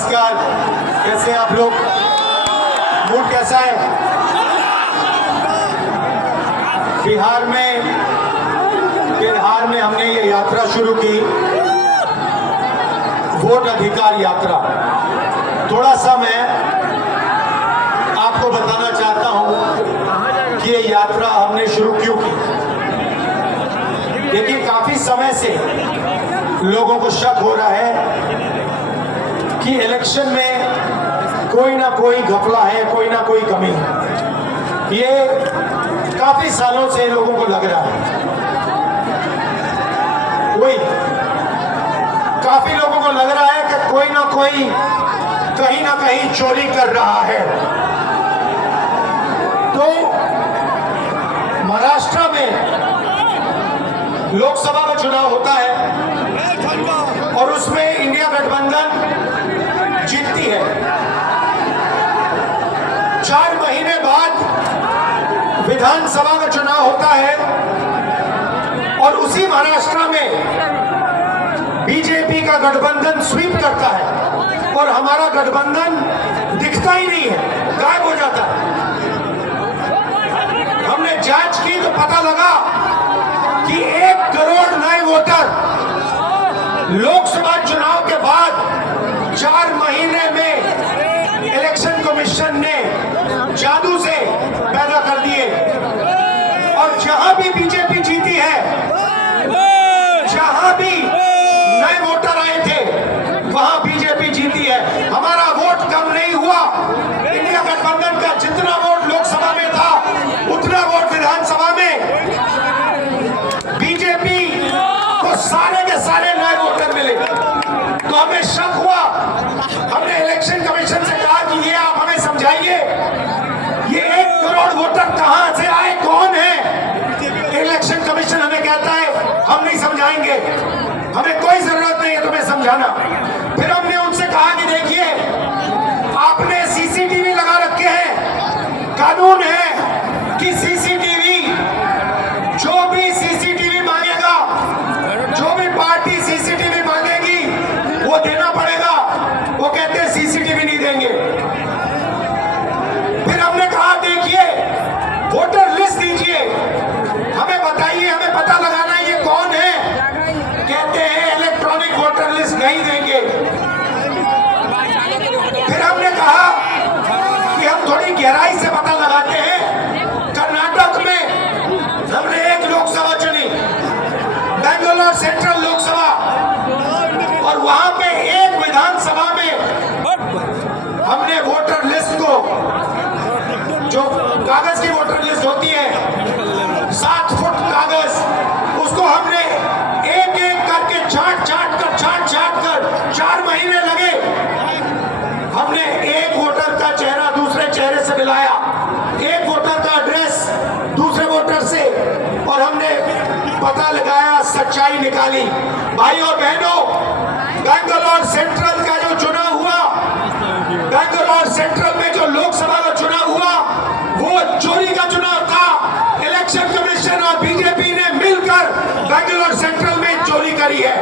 नमस्कार, कैसे आप लोग? मूड कैसा है? बिहार में हमने ये यात्रा शुरू की, वोट अधिकार यात्रा। थोड़ा सा मैं आपको बताना चाहता हूं कि ये यात्रा हमने शुरू क्यों की। देखिए, काफी समय से लोगों को शक हो रहा है कि इलेक्शन में कोई ना कोई घपला है, कोई ना कोई कमी है। ये काफी सालों से लोगों को लग रहा है। काफी लोगों को लग रहा है कि कोई ना कोई कहीं ना कहीं चोरी कर रहा है। तो महाराष्ट्र में लोकसभा का चुनाव होता है और उसमें इंडिया गठबंधन जीतती है। 4 महीने बाद विधानसभा का चुनाव होता है और उसी महाराष्ट्र में बीजेपी का गठबंधन स्वीप करता है और हमारा गठबंधन दिखता ही नहीं है, गायब हो जाता है। हमने जांच की तो पता लगा कि 1 करोड़ नए वोटर लोकसभा चुनाव के बाद 4 महीने में इलेक्शन कमीशन ने जादू से पैदा कर दिए। और जहां भी बीजेपी जीती है, जहां भी नए वोटर आए थे, वहां बीजेपी जीती है। हमारा वोट कम नहीं हुआ। इंडिया गठबंधन का जितना वोट लोकसभा में था, उतना वोट विधानसभा में बीजेपी को सारे के सारे नए वोटर मिले। तो हमें शक हुआ। हमने इलेक्शन कमीशन से कहा कि ये आप हमें समझाइए, ये 1 करोड़ वोटर कहां से आए, कौन है? इलेक्शन कमीशन हमें कहता है हम नहीं समझाएंगे, हमें कोई जरूरत नहीं है तुम्हें समझाना। फिर हमने उनसे कहा कि देखिए, आपने सीसीटीवी लगा रखे हैं, कानून है कि सीसीटीवी, जो भी सीसीटीवी मांगेगा, जो भी पार्टी सीसीटीवी मांगेगी, वो देना पड़ेगा। वो कहते हैं सीसीटीवी नहीं देंगे। फिर हमने कहा देखिए, वोटर लिस्ट दीजिए, हमें बताइए, हमें पता लगाना है ये कौन है। कहते हैं इलेक्ट्रॉनिक वोटर लिस्ट नहीं देंगे। फिर हमने कहा कि हम थोड़ी गहराई से पता लगाते हैं। कर्नाटक में हमने एक लोकसभा चुनी, बेंगलोर सेंट्रल लोकसभा, और वहां पे एक विधानसभा में हमने वोटर लिस्ट को, जो कागज की वोटर लिस्ट होती है, 7 फुट कागज, उसको हमने एक एक करके छाट कर 4 महीने लगे। हमने एक वोटर का चेहरा दूसरे चेहरे से मिलाया, एक वोटर का एड्रेस दूसरे वोटर से, और हमने पता लगाया, सच्चाई निकाली। भाई और बहनों, बेंगलोर सेंट्रल का जो चुनाव हुआ, बेंगलोर सेंट्रल में जो लोकसभा का चुनाव हुआ, वो चोरी का चुनाव था। इलेक्शन कमीशन और बीजेपी ने मिलकर बेंगलोर सेंट्रल में चोरी करी है।